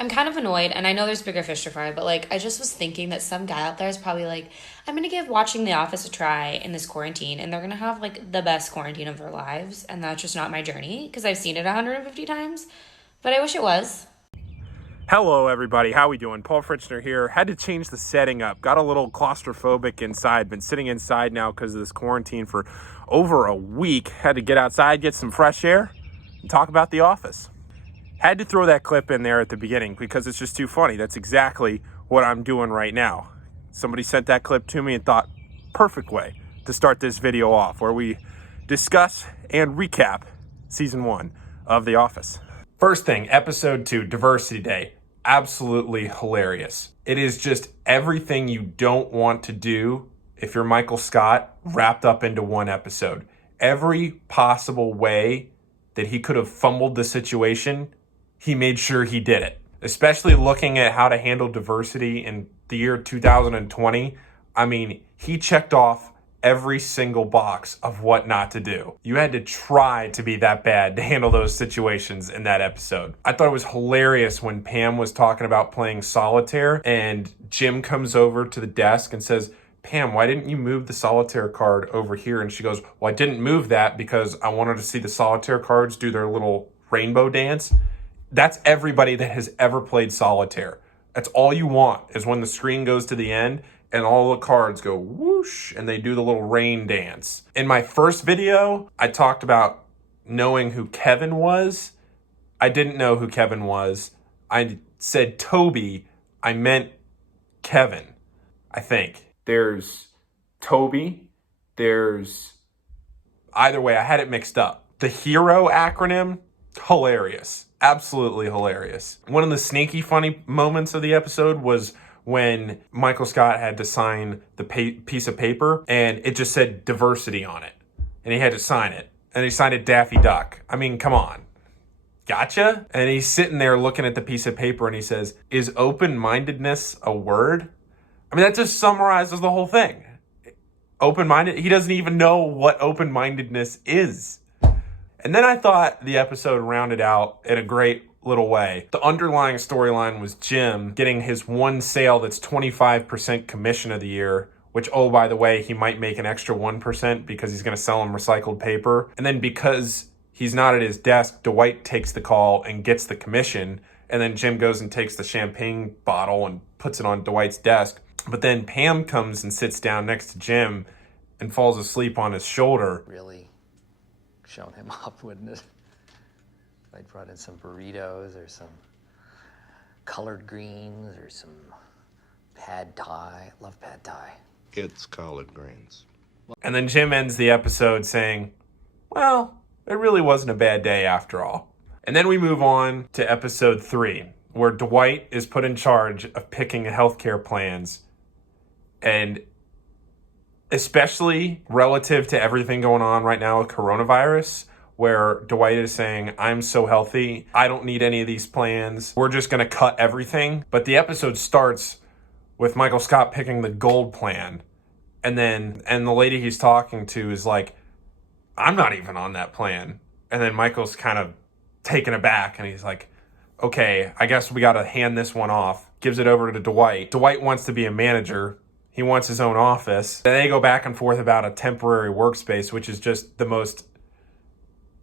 I'm kind of annoyed, and I know there's bigger fish to fry, but like, I just was thinking that some guy out there is probably like, I'm gonna give watching The Office a try in this quarantine, and they're gonna have like the best quarantine of their lives, and that's just not my journey because I've seen it 150 times, but I wish it was. Hello everybody, how we doing? Paul Fritzner here. Had to change the setting up. Got a little claustrophobic inside. Been sitting inside now because of this quarantine for over a week. Had to get outside, get some fresh air, and talk about The Office. Had to throw that clip in there at the beginning because it's just too funny. That's exactly what I'm doing right now. Somebody sent that clip to me and thought, perfect way to start this video off, where we discuss and recap season 1 of The Office. First thing, episode 2, Diversity Day. Absolutely hilarious. It is just everything you don't want to do if you're Michael Scott wrapped up into one episode. Every possible way that he could have fumbled the situation, he made sure he did it. Especially looking at how to handle diversity in the year 2020. I mean, he checked off every single box of what not to do. You had to try to be that bad to handle those situations in that episode. I thought it was hilarious when Pam was talking about playing solitaire and Jim comes over to the desk and says, Pam, why didn't you move the solitaire card over here? And she goes, well, I didn't move that because I wanted to see the solitaire cards do their little rainbow dance. That's everybody that has ever played solitaire. That's all you want, is when the screen goes to the end and all the cards go whoosh and they do the little rain dance. In my first video, I talked about knowing who Kevin was. I didn't know who Kevin was. I said Toby. I meant Kevin, I think. There's Toby. There's... Either way, I had it mixed up. The HERO acronym, hilarious. Absolutely hilarious. One of the sneaky funny moments of the episode was when Michael Scott had to sign the piece of paper and it just said diversity on it. And he had to sign it. And he signed it Daffy Duck. I mean, come on. Gotcha? And he's sitting there looking at the piece of paper and he says, is open-mindedness a word? I mean, that just summarizes the whole thing. Open-minded? He doesn't even know what open-mindedness is. And then I thought the episode rounded out in a great little way. The underlying storyline was Jim getting his one sale that's 25% commission of the year, which, oh, by the way, he might make an extra 1% because he's going to sell him recycled paper. And then because he's not at his desk, Dwight takes the call and gets the commission. And then Jim goes and takes the champagne bottle and puts it on Dwight's desk. But then Pam comes and sits down next to Jim and falls asleep on his shoulder. Really shown him up, wouldn't it? I brought in some burritos or some collard greens or some pad thai. Love pad thai. It's collard greens. And then Jim ends the episode saying, well, it really wasn't a bad day after all. And then we move on to episode 3, where Dwight is put in charge of picking healthcare plans. And especially relative to everything going on right now with coronavirus, where Dwight is saying, I'm so healthy, I don't need any of these plans. We're just going to cut everything. But the episode starts with Michael Scott picking the gold plan. And the lady he's talking to is like, I'm not even on that plan. And then Michael's kind of taken aback and he's like, okay, I guess we got to hand this one off. Gives it over to Dwight. Dwight wants to be a manager. He wants his own office. And they go back and forth about a temporary workspace, which is just the most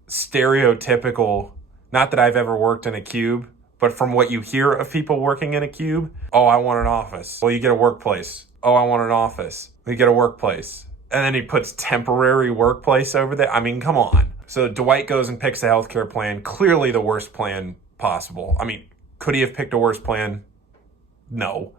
stereotypical, not that I've ever worked in a cube, but from what you hear of people working in a cube, oh, I want an office. Well, you get a workplace. Oh, I want an office. You get a workplace. And then he puts temporary workplace over there. I mean, come on. So Dwight goes and picks a healthcare plan, clearly the worst plan possible. I mean, could he have picked a worse plan? No.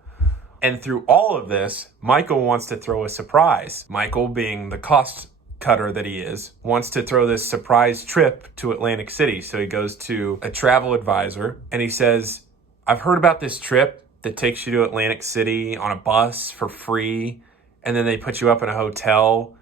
And through all of this, Michael wants to throw a surprise. Michael, being the cost cutter that he is, wants to throw this surprise trip to Atlantic City. So he goes to a travel advisor and he says, I've heard about this trip that takes you to Atlantic City on a bus for free. And then they put you up in a hotel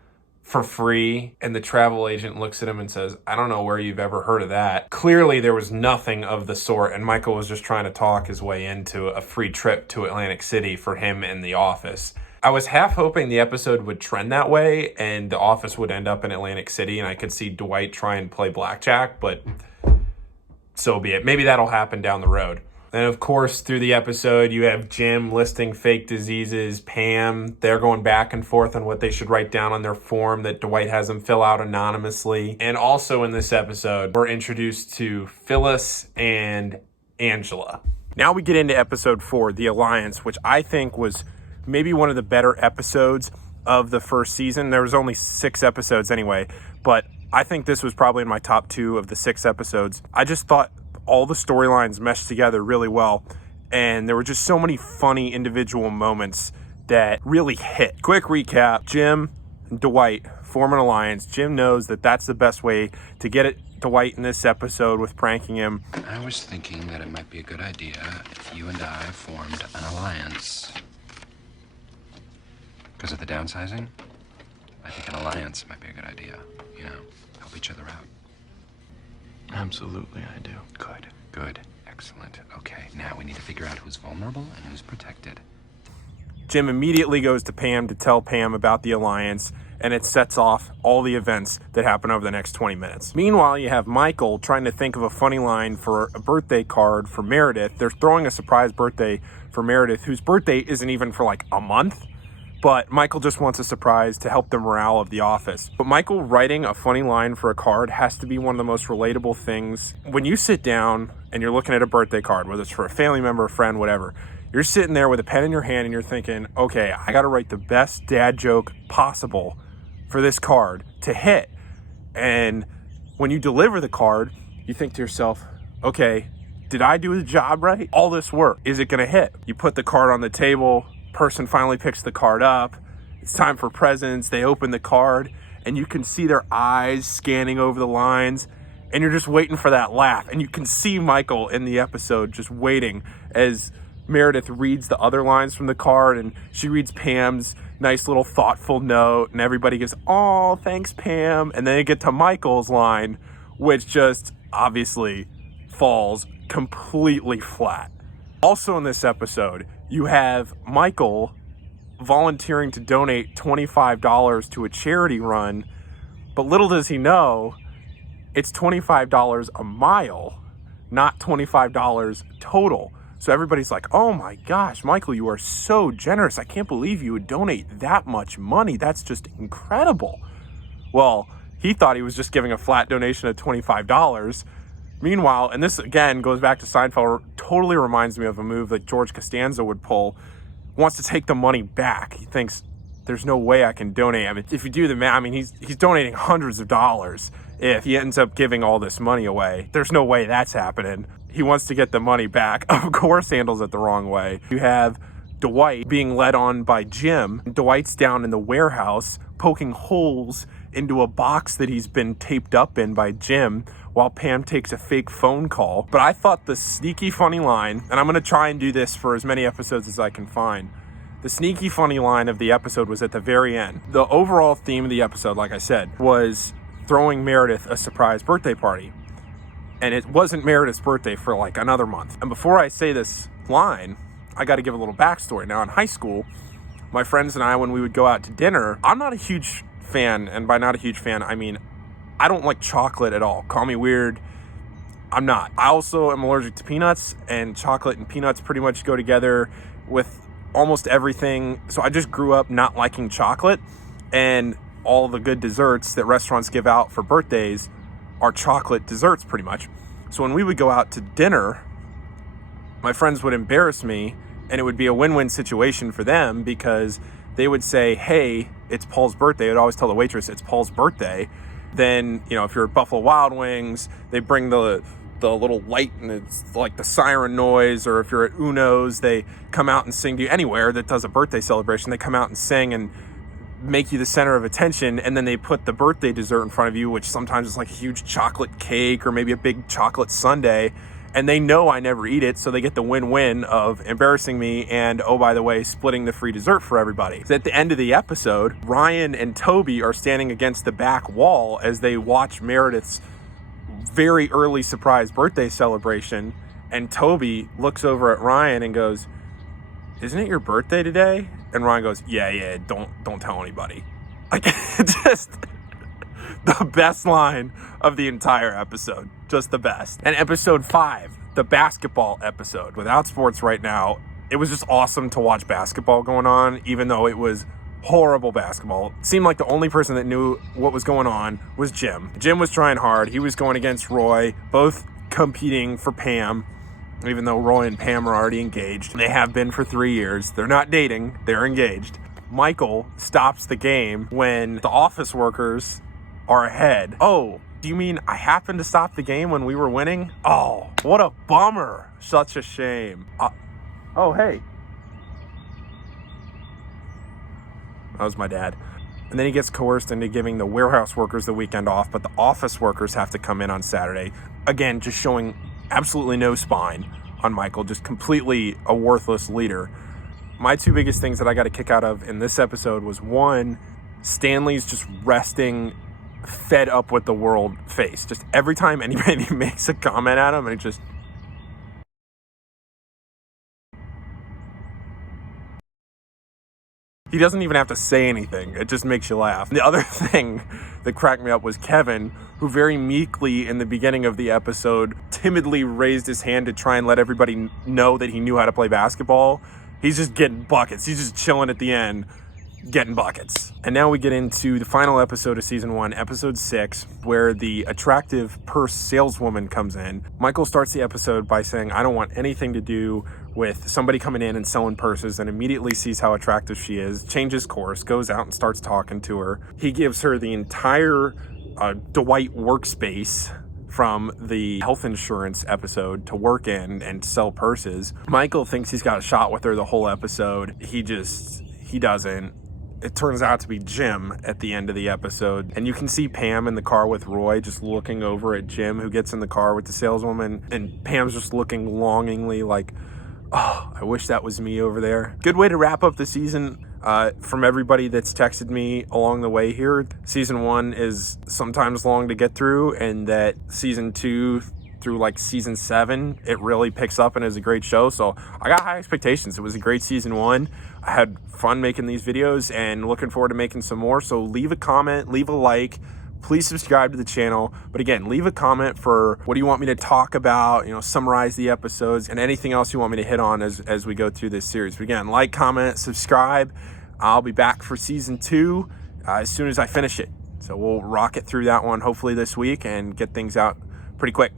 for free. And the travel agent looks at him and says, I don't know where you've ever heard of that. Clearly there was nothing of the sort. And Michael was just trying to talk his way into a free trip to Atlantic City for him and the office. I was half hoping the episode would trend that way and the office would end up in Atlantic City and I could see Dwight try and play blackjack, but so be it. Maybe that'll happen down the road. And of course, through the episode, you have Jim listing fake diseases, Pam, they're going back and forth on what they should write down on their form that Dwight has them fill out anonymously. And also in this episode, we're introduced to Phyllis and Angela. Now we get into episode 4, The Alliance, which I think was maybe one of the better episodes of the first season. There was only 6 episodes anyway, but I think this was probably in my top 2 of the 6 episodes. I just thought all the storylines meshed together really well, and there were just so many funny individual moments that really hit. Quick recap, Jim and Dwight form an alliance. Jim knows that that's the best way to get it Dwight in this episode with pranking him. I was thinking that it might be a good idea if you and I formed an alliance. Because of the downsizing, I think an alliance might be a good idea. You know, help each other out. Absolutely, I do. Good. Excellent. Okay, now we need to figure out who's vulnerable and who's protected. Jim immediately goes to Pam to tell Pam about the alliance, and it sets off all the events that happen over the next 20 minutes. Meanwhile, you have Michael trying to think of a funny line for a birthday card for Meredith. They're throwing a surprise birthday for Meredith, whose birthday isn't even for like a month. But Michael just wants a surprise to help the morale of the office. But Michael writing a funny line for a card has to be one of the most relatable things. When you sit down and you're looking at a birthday card, whether it's for a family member, a friend, whatever, you're sitting there with a pen in your hand and you're thinking, okay, I got to write the best dad joke possible for this card to hit. And when you deliver the card, you think to yourself, okay, did I do the job right? All this work, is it going to hit? You put the card on the table, person finally picks the card up, it's time for presents, they open the card, and you can see their eyes scanning over the lines, and you're just waiting for that laugh. And you can see Michael in the episode just waiting as Meredith reads the other lines from the card, and she reads Pam's nice little thoughtful note, and everybody goes, "Oh, thanks, Pam." And then you get to Michael's line, which just obviously falls completely flat. Also in this episode, you have Michael volunteering to donate $25 to a charity run, but little does he know, it's $25 a mile, not $25 total. So everybody's like, oh my gosh, Michael, you are so generous. I can't believe you would donate that much money. That's just incredible. Well, he thought he was just giving a flat donation of $25. Meanwhile, and this again goes back to Seinfeld, totally reminds me of a move that George Costanza would pull, wants to take the money back. He thinks, there's no way I can donate. I mean, if you do the math, I mean, he's donating hundreds of dollars if he ends up giving all this money away. There's no way that's happening. He wants to get the money back. Of course, handles it the wrong way. You have Dwight being led on by Jim. Dwight's down in the warehouse poking holes into a box that he's been taped up in by Jim while Pam takes a fake phone call. But I thought the sneaky funny line, and I'm going to try and do this for as many episodes as I can find, the sneaky funny line of the episode was at the very end. The overall theme of the episode, like I said, was throwing Meredith a surprise birthday party. And it wasn't Meredith's birthday for like another month. And before I say this line, I got to give a little backstory. Now in high school, my friends and I, when we would go out to dinner, I'm not a huge fan, and by not a huge fan, I mean, I don't like chocolate at all. Call me weird. I'm not. I also am allergic to peanuts, and chocolate and peanuts pretty much go together with almost everything. So I just grew up not liking chocolate, and all the good desserts that restaurants give out for birthdays are chocolate desserts pretty much. So when we would go out to dinner, my friends would embarrass me, and it would be a win-win situation for them because they would say, hey, it's Paul's birthday. I'd always tell the waitress, it's Paul's birthday. Then, you know, if you're at Buffalo Wild Wings, they bring the little light and it's like the siren noise. Or if you're at Uno's, they come out and sing to you. Anywhere that does a birthday celebration, they come out and sing and make you the center of attention. And then they put the birthday dessert in front of you, which sometimes is like a huge chocolate cake or maybe a big chocolate sundae. And they know I never eat it, so they get the win-win of embarrassing me and, oh, by the way, splitting the free dessert for everybody. So at the end of the episode, Ryan and Toby are standing against the back wall as they watch Meredith's very early surprise birthday celebration. And Toby looks over at Ryan and goes, isn't it your birthday today? And Ryan goes, yeah, don't tell anybody. Like, just the best line of the entire episode. Just the best. And episode 5, the basketball episode. Without sports right now, it was just awesome to watch basketball going on, even though it was horrible basketball. It seemed like the only person that knew what was going on was Jim. Jim was trying hard. He was going against Roy, both competing for Pam, even though Roy and Pam are already engaged. They have been for 3 years. They're not dating, they're engaged. Michael stops the game when the office workers are ahead. Oh, do you mean I happened to stop the game when we were winning? Oh, what a bummer. Such a shame. Oh, hey. That was my dad. And then he gets coerced into giving the warehouse workers the weekend off, but the office workers have to come in on Saturday. Again, just showing absolutely no spine on Michael, just completely a worthless leader. My two biggest things that I got a kick out of in this episode was, one, Stanley's just resting fed up with the world face. Just every time anybody makes a comment at him, and it just... He doesn't even have to say anything. It just makes you laugh. The other thing that cracked me up was Kevin, who very meekly in the beginning of the episode timidly raised his hand to try and let everybody know that he knew how to play basketball. He's just getting buckets. He's just chilling at the end, getting buckets. And now we get into the final episode of season 1, episode 6, where the attractive purse saleswoman comes in. Michael starts the episode by saying, I don't want anything to do with somebody coming in and selling purses, and immediately sees how attractive she is, changes course, goes out and starts talking to her. He gives her the entire Dwight workspace from the health insurance episode to work in and sell purses. Michael thinks he's got a shot with her the whole episode. He doesn't. It turns out to be Jim at the end of the episode. And you can see Pam in the car with Roy just looking over at Jim, who gets in the car with the saleswoman. And Pam's just looking longingly like, oh, I wish that was me over there. Good way to wrap up the season. From everybody that's texted me along the way here, season 1 is sometimes long to get through, and that season 2 through like season 7, it really picks up and is a great show. So I got high expectations. It was a great season 1. I had fun making these videos and looking forward to making some more. So leave a comment, leave a like. Please subscribe to the channel. But again, leave a comment for what do you want me to talk about, summarize the episodes, and anything else you want me to hit on as we go through this series. But again, like, comment, subscribe. I'll be back for season 2 as soon as I finish it. So we'll rock it through that one hopefully this week and get things out pretty quick.